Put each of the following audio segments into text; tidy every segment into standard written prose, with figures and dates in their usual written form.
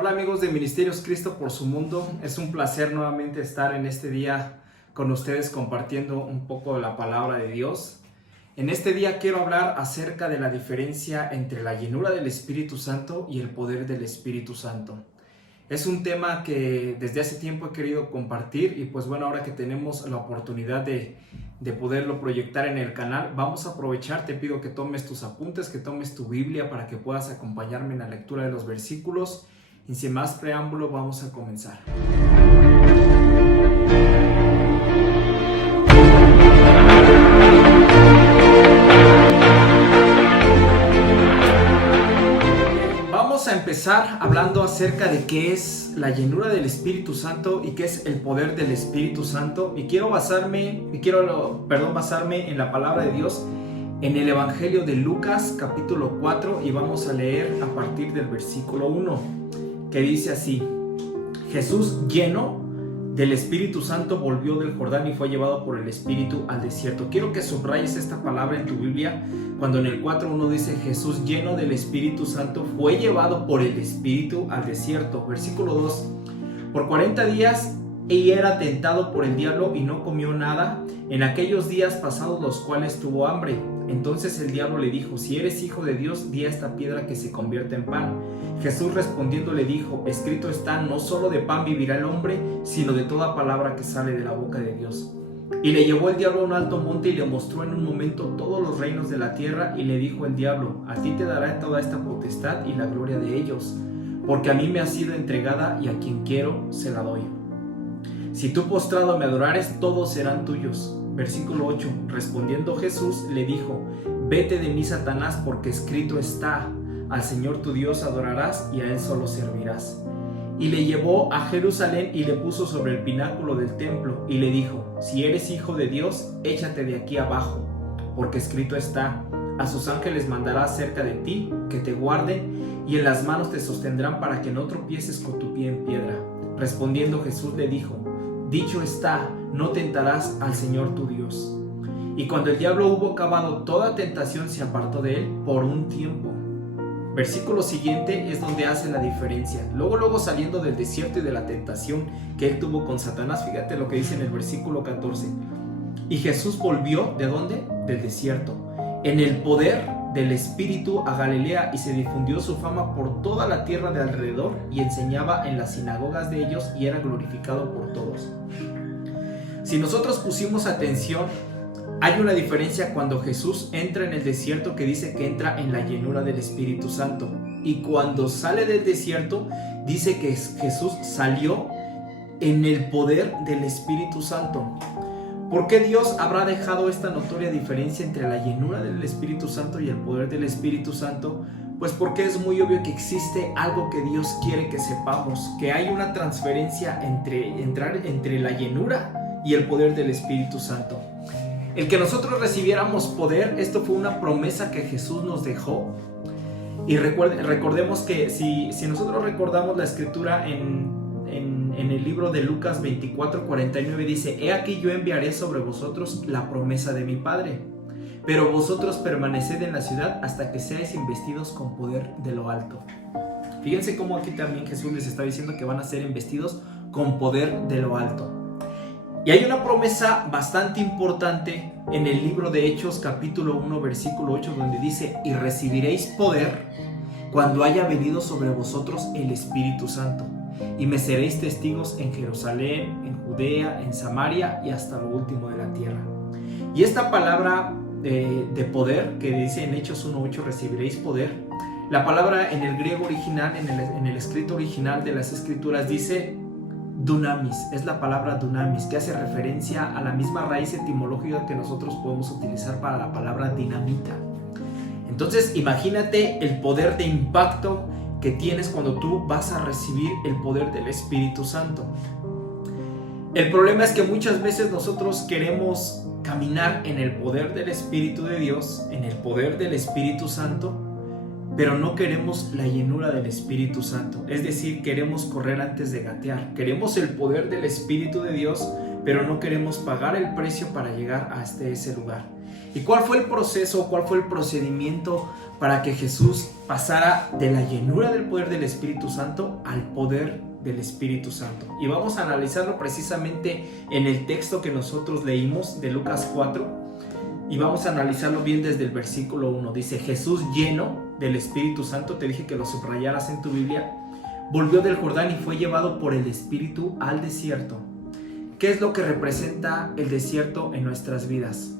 Hola amigos de Ministerios Cristo por su Mundo, es un placer nuevamente estar en este día con ustedes compartiendo un poco de la palabra de Dios. En este día quiero hablar acerca de la diferencia entre la llenura del Espíritu Santo y el poder del Espíritu Santo. Es un tema que desde hace tiempo he querido compartir y pues bueno, ahora que tenemos la oportunidad de poderlo proyectar en el canal, vamos a aprovechar. Te pido que tomes tus apuntes, que tomes tu Biblia para que puedas acompañarme en la lectura de los versículos. Y sin más preámbulo, vamos a comenzar. Vamos a empezar hablando acerca de qué es la llenura del Espíritu Santo y qué es el poder del Espíritu Santo. Y quiero basarme en la palabra de Dios en el Evangelio de Lucas capítulo 4 y vamos a leer a partir del versículo 1. Que dice así: Jesús, lleno del Espíritu Santo, volvió del Jordán y fue llevado por el Espíritu al desierto. Quiero que subrayes esta palabra en tu Biblia, cuando en el 4:1 dice Jesús, lleno del Espíritu Santo, fue llevado por el Espíritu al desierto. Versículo 2: por 40 días y era tentado por el diablo y no comió nada en aquellos días pasados, los cuales tuvo hambre. Entonces el diablo le dijo: si eres hijo de Dios, di a esta piedra que se convierta en pan. Jesús respondiendo le dijo: escrito está, no solo de pan vivirá el hombre, sino de toda palabra que sale de la boca de Dios. Y le llevó el diablo a un alto monte y le mostró en un momento todos los reinos de la tierra, y le dijo el diablo: a ti te dará toda esta potestad y la gloria de ellos, porque a mí me ha sido entregada y a quien quiero se la doy. Si tú postrado me adorares, todos serán tuyos. Versículo 8: respondiendo Jesús le dijo: vete de mí, Satanás, porque escrito está, al Señor tu Dios adorarás y a Él solo servirás. Y le llevó a Jerusalén y le puso sobre el pináculo del templo y le dijo: si eres hijo de Dios, échate de aquí abajo, porque escrito está, a sus ángeles mandará acerca de ti, que te guarden, y en las manos te sostendrán para que no tropieces con tu pie en piedra. Respondiendo Jesús le dijo: dicho está, no tentarás al Señor tu Dios. Y cuando el diablo hubo acabado toda tentación, se apartó de él por un tiempo. Versículo siguiente es donde hace la diferencia. Luego saliendo del desierto y de la tentación que él tuvo con Satanás, fíjate lo que dice en el versículo 14. Y Jesús volvió, ¿de dónde? Del desierto, en el poder del Espíritu, a Galilea, y se difundió su fama por toda la tierra de alrededor, y enseñaba en las sinagogas de ellos y era glorificado por todos. Si nosotros pusimos atención, hay una diferencia cuando Jesús entra en el desierto, que dice que entra en la llenura del Espíritu Santo, y cuando sale del desierto dice que Jesús salió en el poder del Espíritu Santo. ¿Por qué Dios habrá dejado esta notoria diferencia entre la llenura del Espíritu Santo y el poder del Espíritu Santo? Pues porque es muy obvio que existe algo que Dios quiere que sepamos, que hay una transferencia entre la llenura y el poder del Espíritu Santo. El que nosotros recibiéramos poder, esto fue una promesa que Jesús nos dejó. Y recordemos que si nosotros recordamos la escritura en el libro de Lucas 24:49, dice: he aquí yo enviaré sobre vosotros la promesa de mi Padre, pero vosotros permaneced en la ciudad hasta que seáis investidos con poder de lo alto. Fíjense cómo aquí también Jesús les está diciendo que van a ser investidos con poder de lo alto. Y hay una promesa bastante importante en el libro de Hechos capítulo 1 versículo 8, donde dice: y recibiréis poder cuando haya venido sobre vosotros el Espíritu Santo, y me seréis testigos en Jerusalén, en Judea, en Samaria y hasta lo último de la tierra. Y esta palabra de poder que dice en Hechos 1:8, recibiréis poder, la palabra en el griego original, en el escrito original de las escrituras, dice dunamis. Es la palabra dunamis, que hace referencia a la misma raíz etimológica que nosotros podemos utilizar para la palabra dinamita. Entonces imagínate el poder de impacto que tienes cuando tú vas a recibir el poder del Espíritu Santo. El problema es que muchas veces nosotros queremos caminar en el poder del Espíritu de Dios, en el poder del Espíritu Santo, pero no queremos la llenura del Espíritu Santo. Es decir, queremos correr antes de gatear. Queremos el poder del Espíritu de Dios, pero no queremos pagar el precio para llegar hasta ese lugar. ¿Y cuál fue el proceso, cuál fue el procedimiento para que Jesús pasara de la llenura del poder del Espíritu Santo al poder del Espíritu Santo. Y vamos a analizarlo precisamente en el texto que nosotros leímos de Lucas 4, y vamos a analizarlo bien desde el versículo 1. Dice: Jesús, lleno del Espíritu Santo, te dije que lo subrayaras en tu Biblia, volvió del Jordán y fue llevado por el Espíritu al desierto. ¿Qué es lo que representa el desierto en nuestras vidas?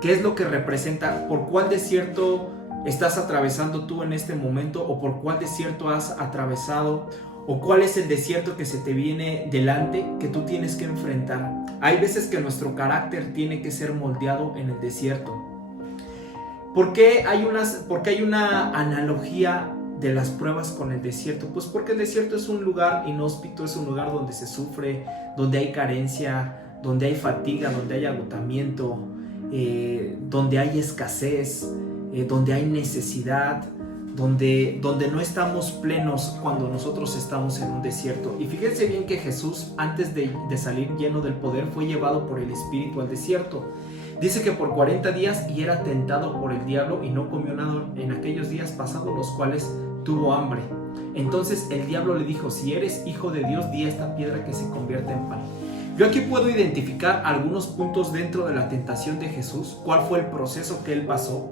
¿Qué es lo que representa? ¿Por cuál desierto estás atravesando tú en este momento? ¿O por cuál desierto has atravesado? ¿O cuál es el desierto que se te viene delante que tú tienes que enfrentar? Hay veces que nuestro carácter tiene que ser moldeado en el desierto. ¿Por qué hay una analogía de las pruebas con el desierto? Pues porque el desierto es un lugar inhóspito, es un lugar donde se sufre, donde hay carencia, donde hay fatiga, donde hay agotamiento, donde hay escasez, donde hay necesidad, donde no estamos plenos cuando nosotros estamos en un desierto. Y fíjense bien que Jesús, antes de salir lleno del poder, fue llevado por el Espíritu al desierto. Dice que por 40 días y era tentado por el diablo y no comió nada en aquellos días pasados, los cuales tuvo hambre. Entonces el diablo le dijo: si eres hijo de Dios, di a esta piedra que se convierta en pan. Yo aquí puedo identificar algunos puntos dentro de la tentación de Jesús, cuál fue el proceso que él pasó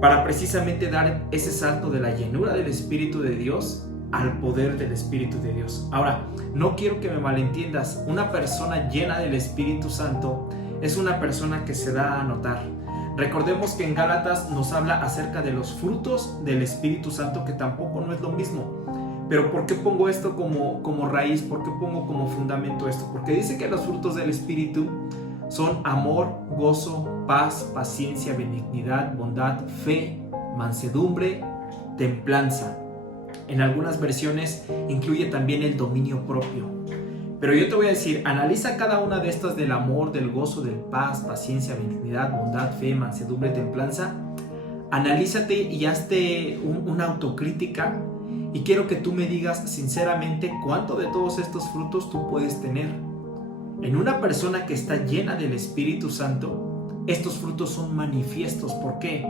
para precisamente dar ese salto de la llenura del Espíritu de Dios al poder del Espíritu de Dios. Ahora, no quiero que me malentiendas. Una persona llena del Espíritu Santo es una persona que se da a notar. Recordemos que en Gálatas nos habla acerca de los frutos del Espíritu Santo, que tampoco no es lo mismo. Pero ¿por qué pongo esto como raíz? ¿Por qué pongo como fundamento esto? Porque dice que los frutos del Espíritu son amor, gozo, paz, paciencia, benignidad, bondad, fe, mansedumbre, templanza. En algunas versiones incluye también el dominio propio. Pero yo te voy a decir, analiza cada una de estas del amor, del gozo, del paz, paciencia, benignidad, bondad, fe, mansedumbre, templanza. Analízate y hazte una autocrítica, y quiero que tú me digas sinceramente cuánto de todos estos frutos tú puedes tener. En una persona que está llena del Espíritu Santo, estos frutos son manifiestos. ¿Por qué?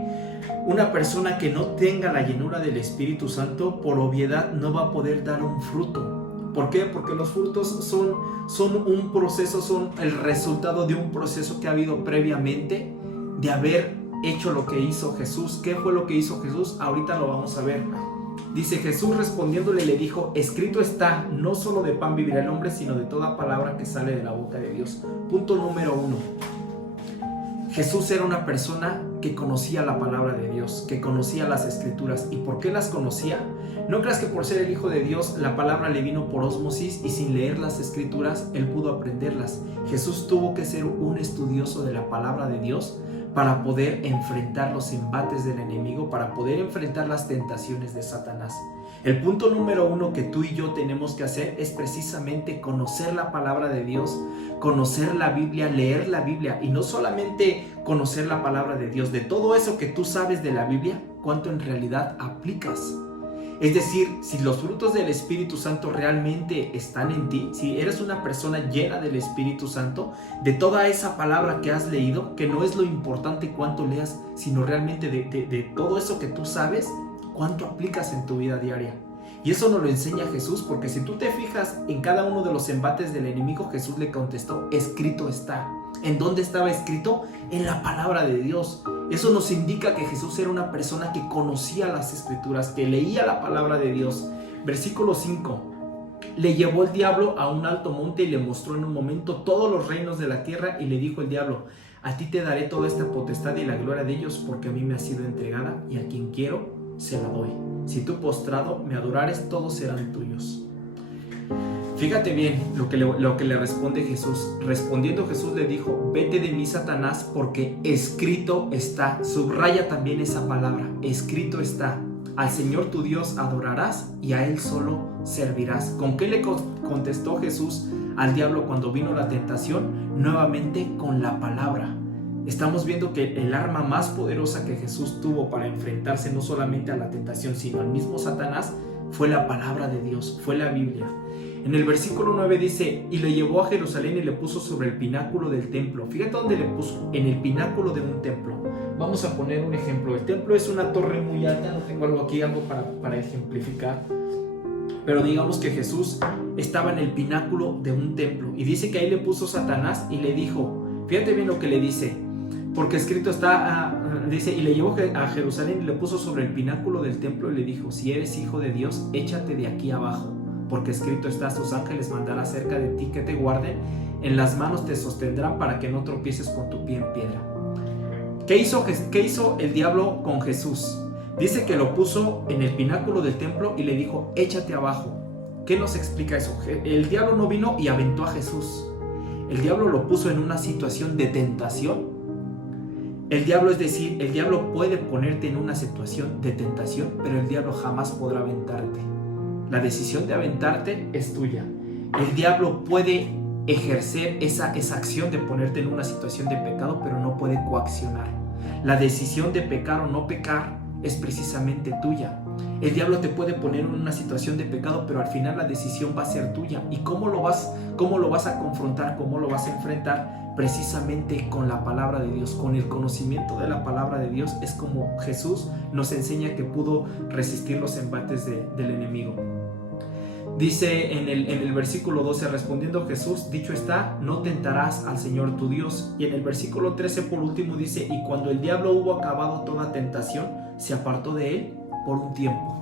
Una persona que no tenga la llenura del Espíritu Santo, por obviedad, no va a poder dar un fruto. ¿Por qué? Porque los frutos son un proceso, son el resultado de un proceso que ha habido previamente de haber hecho lo que hizo Jesús. ¿Qué fue lo que hizo Jesús? Ahorita lo vamos a ver. Dice: Jesús respondiéndole le dijo: escrito está, no solo de pan vivirá el hombre, sino de toda palabra que sale de la boca de Dios. Punto número 1. Jesús era una persona que conocía la palabra de Dios, que conocía las Escrituras. ¿Y por qué las conocía? No creas que por ser el Hijo de Dios la palabra le vino por ósmosis y sin leer las Escrituras él pudo aprenderlas. Jesús tuvo que ser un estudioso de la palabra de Dios para poder enfrentar los embates del enemigo, para poder enfrentar las tentaciones de Satanás. El punto número 1 que tú y yo tenemos que hacer es precisamente conocer la palabra de Dios, conocer la Biblia, leer la Biblia, y no solamente conocer la palabra de Dios, de todo eso que tú sabes de la Biblia, cuánto en realidad aplicas. Es decir, si los frutos del Espíritu Santo realmente están en ti, si eres una persona llena del Espíritu Santo, de toda esa palabra que has leído, que no es lo importante cuánto leas, sino realmente de todo eso que tú sabes, cuánto aplicas en tu vida diaria. Y eso nos lo enseña Jesús, porque si tú te fijas en cada uno de los embates del enemigo, Jesús le contestó: escrito está. ¿En dónde estaba escrito? En la palabra de Dios. Eso nos indica que Jesús era una persona que conocía las Escrituras, que leía la palabra de Dios. Versículo 5. Le llevó el diablo a un alto monte y le mostró en un momento todos los reinos de la tierra, y le dijo el diablo: a ti te daré toda esta potestad y la gloria de ellos, porque a mí me ha sido entregada, y a quien quiero se la doy. Si tú postrado me adorares, todos serán tuyos. Fíjate bien lo que le responde Jesús. Respondiendo Jesús le dijo: vete de mí, Satanás, porque escrito está. Subraya también esa palabra, escrito está. Al Señor tu Dios adorarás y a Él solo servirás. ¿Con qué le contestó Jesús al diablo cuando vino la tentación? Nuevamente con la palabra. Estamos viendo que el arma más poderosa que Jesús tuvo para enfrentarse no solamente a la tentación, sino al mismo Satanás, fue la palabra de Dios, fue la Biblia. En el versículo 9 dice: y le llevó a Jerusalén y le puso sobre el pináculo del templo. Fíjate dónde le puso: en el pináculo de un templo. Vamos a poner un ejemplo. El templo es una torre muy alta, no tengo algo aquí, algo para ejemplificar. Pero digamos que Jesús estaba en el pináculo de un templo y dice que ahí le puso Satanás y le dijo, fíjate bien lo que le dice, porque escrito está, dice, y le llevó a Jerusalén y le puso sobre el pináculo del templo y le dijo, si eres hijo de Dios, échate de aquí abajo, porque escrito está, sus ángeles mandará cerca de ti que te guarden, en las manos te sostendrán para que no tropieces con tu pie en piedra. ¿Qué hizo el diablo con Jesús? Dice que lo puso en el pináculo del templo y le dijo, échate abajo. ¿Qué nos explica eso? El diablo no vino y aventó a Jesús. El diablo lo puso en una situación de tentación. El diablo, es decir, el diablo puede ponerte en una situación de tentación, pero el diablo jamás podrá aventarte. La decisión de aventarte es tuya. El diablo puede ejercer esa acción de ponerte en una situación de pecado, pero no puede coaccionar. La decisión de pecar o no pecar es precisamente tuya. El diablo te puede poner en una situación de pecado, pero al final la decisión va a ser tuya. ¿Y cómo lo vas a confrontar? ¿Cómo lo vas a enfrentar? Precisamente con la palabra de Dios, con el conocimiento de la palabra de Dios. Es como Jesús nos enseña que pudo resistir los embates del enemigo. Dice en el versículo 12, respondiendo Jesús, dicho está, no tentarás al Señor tu Dios. Y en el versículo 13 por último dice, y cuando el diablo hubo acabado toda tentación, se apartó de él por un tiempo.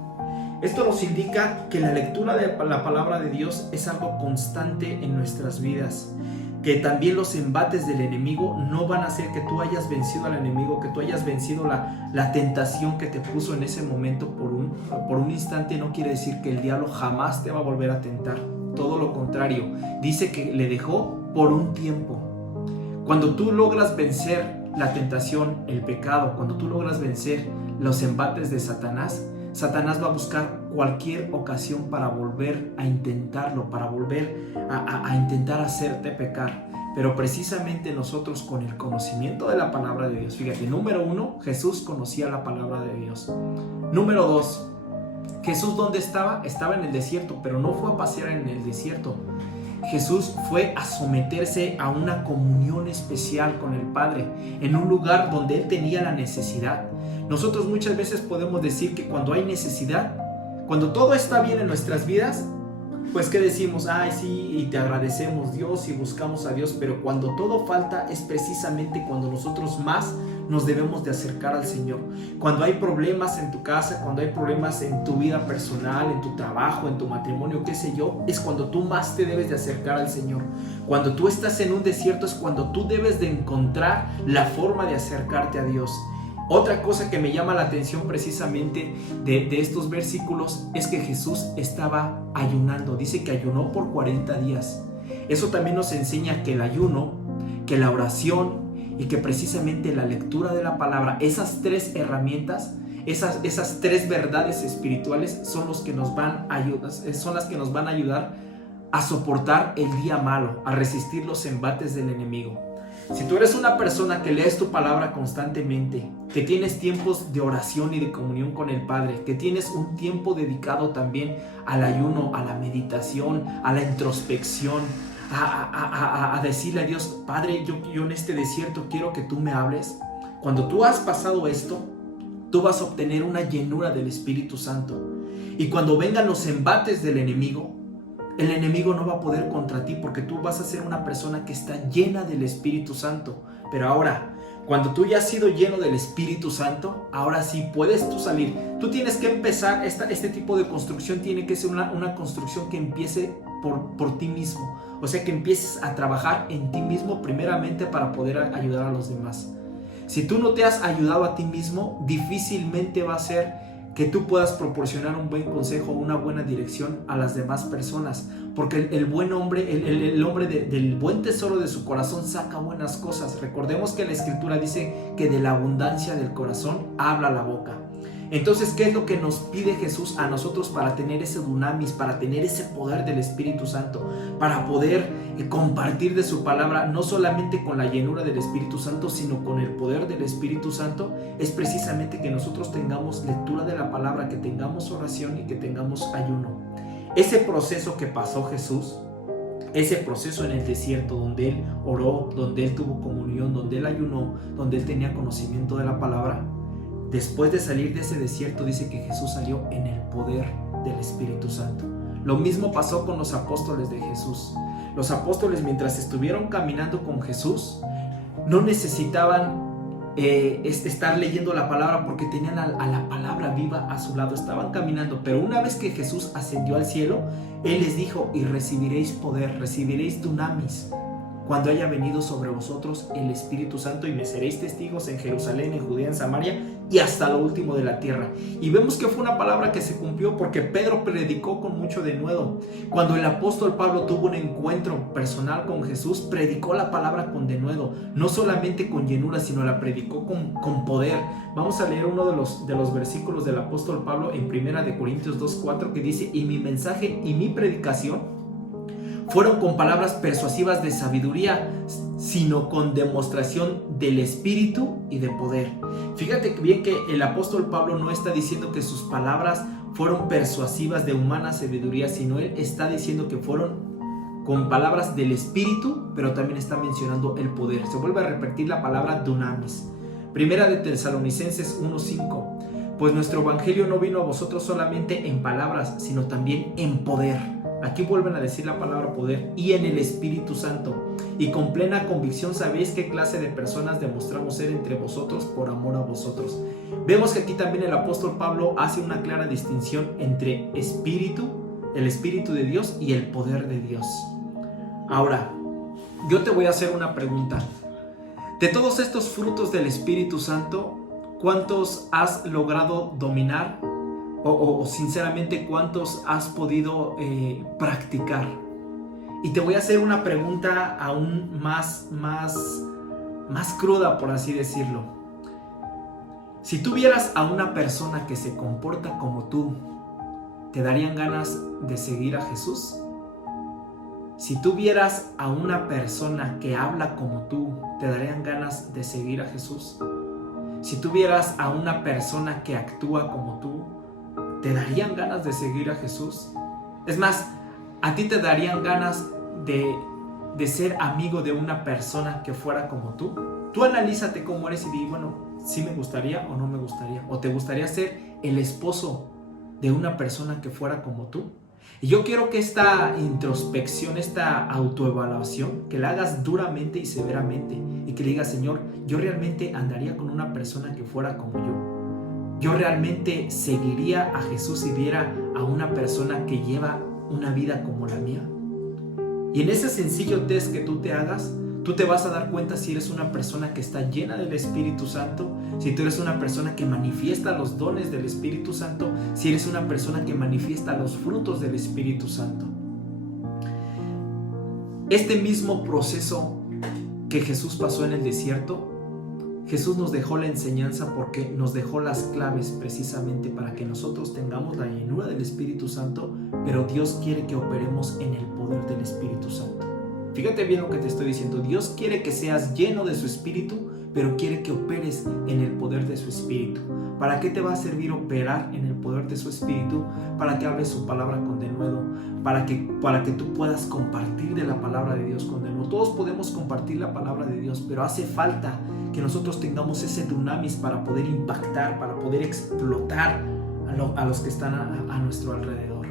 Esto nos indica que la lectura de la palabra de Dios es algo constante en nuestras vidas, que también los embates del enemigo no van a hacer que tú hayas vencido al enemigo, que tú hayas vencido la tentación que te puso en ese momento por un instante. No quiere decir que el diablo jamás te va a volver a tentar, todo lo contrario, dice que le dejó por un tiempo. Cuando tú logras vencer la tentación, el pecado, cuando tú logras vencer los embates de Satanás, Satanás va a buscar cualquier ocasión para volver a intentarlo, para volver a intentar hacerte pecar. Pero precisamente nosotros con el conocimiento de la palabra de Dios, fíjate, número 1, Jesús conocía la palabra de Dios. Número 2, Jesús ¿dónde estaba? Estaba en el desierto, pero no fue a pasear en el desierto. Jesús fue a someterse a una comunión especial con el Padre, en un lugar donde Él tenía la necesidad. Nosotros muchas veces podemos decir que cuando hay necesidad, cuando todo está bien en nuestras vidas, pues que decimos, ay sí, y te agradecemos Dios y buscamos a Dios, pero cuando todo falta es precisamente cuando nosotros más nos debemos de acercar al Señor. Cuando hay problemas en tu casa, cuando hay problemas en tu vida personal, en tu trabajo, en tu matrimonio, qué sé yo, es cuando tú más te debes de acercar al Señor. Cuando tú estás en un desierto es cuando tú debes de encontrar la forma de acercarte a Dios. Otra cosa que me llama la atención precisamente de estos versículos es que Jesús estaba ayunando. Dice que ayunó por 40 días. Eso también nos enseña que el ayuno, que la oración y que precisamente la lectura de la palabra, esas tres herramientas, esas tres verdades espirituales son las que nos van a ayudar a soportar el día malo, a resistir los embates del enemigo. Si tú eres una persona que lees tu palabra constantemente, que tienes tiempos de oración y de comunión con el Padre, que tienes un tiempo dedicado también al ayuno, a la meditación, a la introspección, a decirle a Dios, Padre, yo en este desierto quiero que tú me hables. Cuando tú has pasado esto, tú vas a obtener una llenura del Espíritu Santo. Y cuando vengan los embates del enemigo, el enemigo no va a poder contra ti porque tú vas a ser una persona que está llena del Espíritu Santo. Pero ahora, cuando tú ya has sido lleno del Espíritu Santo, ahora sí puedes tú salir. Tú tienes que empezar, este tipo de construcción tiene que ser una construcción que empiece por ti mismo. O sea, que empieces a trabajar en ti mismo primeramente para poder ayudar a los demás. Si tú no te has ayudado a ti mismo, difícilmente va a ser que tú puedas proporcionar un buen consejo, una buena dirección a las demás personas, porque el buen hombre, el hombre del buen tesoro de su corazón saca buenas cosas. Recordemos que la Escritura dice que de la abundancia del corazón habla la boca. Entonces, ¿qué es lo que nos pide Jesús a nosotros para tener ese dunamis, para tener ese poder del Espíritu Santo, para poder compartir de su palabra, no solamente con la llenura del Espíritu Santo, sino con el poder del Espíritu Santo? Es precisamente que nosotros tengamos lectura de la palabra, que tengamos oración y que tengamos ayuno. Ese proceso que pasó Jesús ese proceso en el desierto donde él oró, donde él tuvo comunión, donde él ayunó, donde él tenía conocimiento de la palabra, después de salir de ese desierto dice que Jesús salió en el poder del Espíritu Santo. Lo mismo pasó con los apóstoles de Jesús. Los apóstoles, mientras estuvieron caminando con Jesús, no necesitaban estar leyendo la palabra porque tenían a la palabra viva a su lado, estaban caminando. Pero una vez que Jesús ascendió al cielo, Él les dijo: y recibiréis poder, recibiréis dunamis, cuando haya venido sobre vosotros el Espíritu Santo, y me seréis testigos en Jerusalén, en Judea, en Samaria y hasta lo último de la tierra. Y vemos que fue una palabra que se cumplió porque Pedro predicó con mucho denuedo. Cuando el apóstol Pablo tuvo un encuentro personal con Jesús, predicó la palabra con denuedo, no solamente con llenura, sino la predicó con poder. Vamos a leer uno de los versículos del apóstol Pablo en 1 Corintios 2:4, que dice: y mi mensaje y mi predicación fueron con palabras persuasivas de sabiduría, sino con demostración del Espíritu y de poder. Fíjate bien que el apóstol Pablo no está diciendo que sus palabras fueron persuasivas de humana sabiduría, sino él está diciendo que fueron con palabras del Espíritu, pero también está mencionando el poder. Se vuelve a repetir la palabra dunamis. Primera de Tesalonicenses 1:5. Pues nuestro evangelio no vino a vosotros solamente en palabras, sino también en poder. Aquí vuelven a decir la palabra poder, y en el Espíritu Santo. Y con plena convicción sabéis qué clase de personas demostramos ser entre vosotros por amor a vosotros. Vemos que aquí también el apóstol Pablo hace una clara distinción entre espíritu, el Espíritu de Dios, y el poder de Dios. Ahora, yo te voy a hacer una pregunta. De todos estos frutos del Espíritu Santo, ¿cuántos has logrado dominar? O sinceramente, ¿cuántos has podido practicar? Y te voy a hacer una pregunta aún más cruda, por así decirlo. Si tú vieras a una persona que se comporta como tú, ¿te darían ganas de seguir a Jesús? Si tú vieras a una persona que habla como tú, ¿te darían ganas de seguir a Jesús? Si tú vieras a una persona que actúa como tú, ¿te darían ganas de seguir a Jesús? Es más, ¿a ti te darían ganas de ser amigo de una persona que fuera como tú? Tú analízate cómo eres y di, bueno, ¿sí me gustaría o no me gustaría? ¿O te gustaría ser el esposo de una persona que fuera como tú? Y yo quiero que esta introspección, esta autoevaluación, que la hagas duramente y severamente, y que le digas: Señor, yo realmente andaría con una persona que fuera como yo. Yo realmente seguiría a Jesús si viera a una persona que lleva una vida como la mía. Y en ese sencillo test que tú te hagas, tú te vas a dar cuenta si eres una persona que está llena del Espíritu Santo, si tú eres una persona que manifiesta los dones del Espíritu Santo, si eres una persona que manifiesta los frutos del Espíritu Santo. Este mismo proceso que Jesús pasó en el desierto, Jesús nos dejó la enseñanza porque nos dejó las claves precisamente para que nosotros tengamos la llenura del Espíritu Santo, pero Dios quiere que operemos en el poder del Espíritu Santo. Fíjate bien lo que te estoy diciendo. Dios quiere que seas lleno de su Espíritu, pero quiere que operes en el poder de su Espíritu. ¿Para qué te va a servir operar en el poder de su Espíritu? Para que hables su palabra con denuedo, para que tú puedas compartir de la palabra de Dios con denuedo. Todos podemos compartir la palabra de Dios, pero hace falta que nosotros tengamos ese dunamis para poder impactar, para poder explotar a los que están a nuestro alrededor.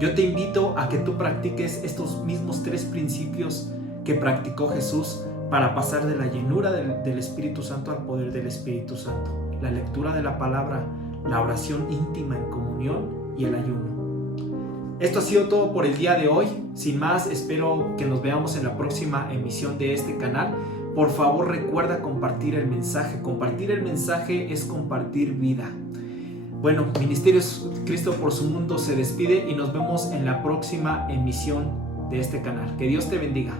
Yo te invito a que tú practiques estos mismos 3 principios que practicó Jesús para pasar de la llenura del Espíritu Santo al poder del Espíritu Santo: la lectura de la palabra, la oración íntima en comunión y el ayuno. Esto ha sido todo por el día de hoy. Sin más, espero que nos veamos en la próxima emisión de este canal. Por favor, recuerda compartir el mensaje. Compartir el mensaje es compartir vida. Bueno, Ministerios Cristo por su Mundo se despide y nos vemos en la próxima emisión de este canal. Que Dios te bendiga.